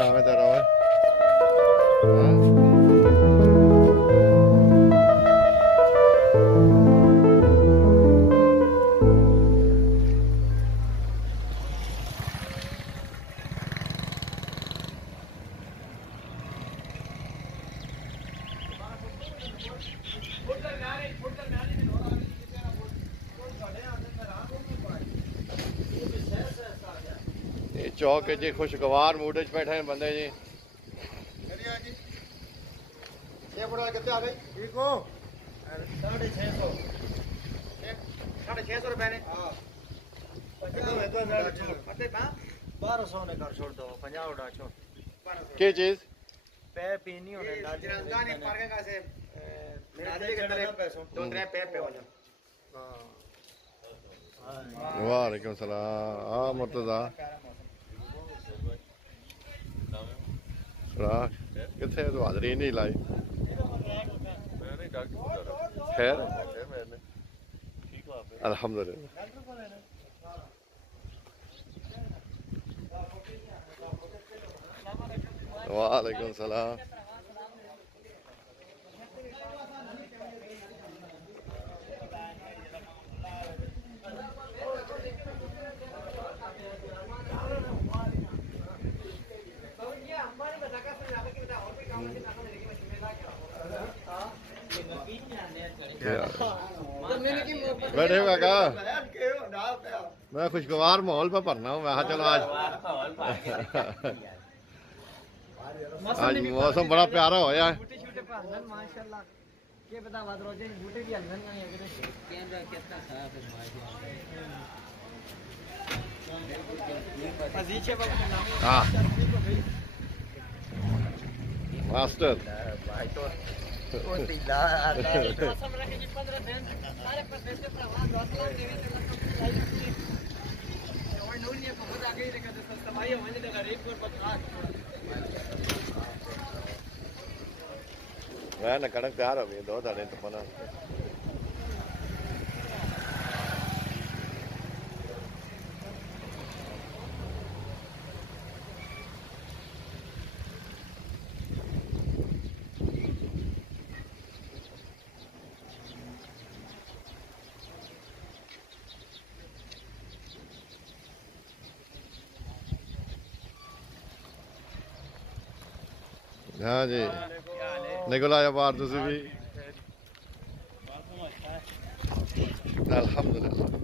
नाम है तेरा? हाँ? चौक जी खुशगवार मूड च बैठे हैं बंदे जी। कितने आ गई? ठीक हो? 650 रुपए ने। हाँ 1200 ने कर छोड़ दो 50 उड़ा छोड़। क्या चीज? पैर पीनी होने राजस्थानी पार्किंग का से नादे के तरह पैसों 2-3 पैर पे वाला। हां वालेकुम सलाम। हां मुर्तजा किथे तो हाजरी नहीं लाई। खैर अल्हम्दुलिल्लाह। वालेकुम सलाम। बैठे हुआ का मैं खुशगवार माहौल पर भरना हूँ। मैं चलो आज मौसम बड़ा प्यारा होया है। हाँ मास्टर मैं कड़क तैयार हो गई 2 दाने तो बना। हाँ जी निकल आया बाहर तुसी भी। अल्हम्दुलिल्लाह।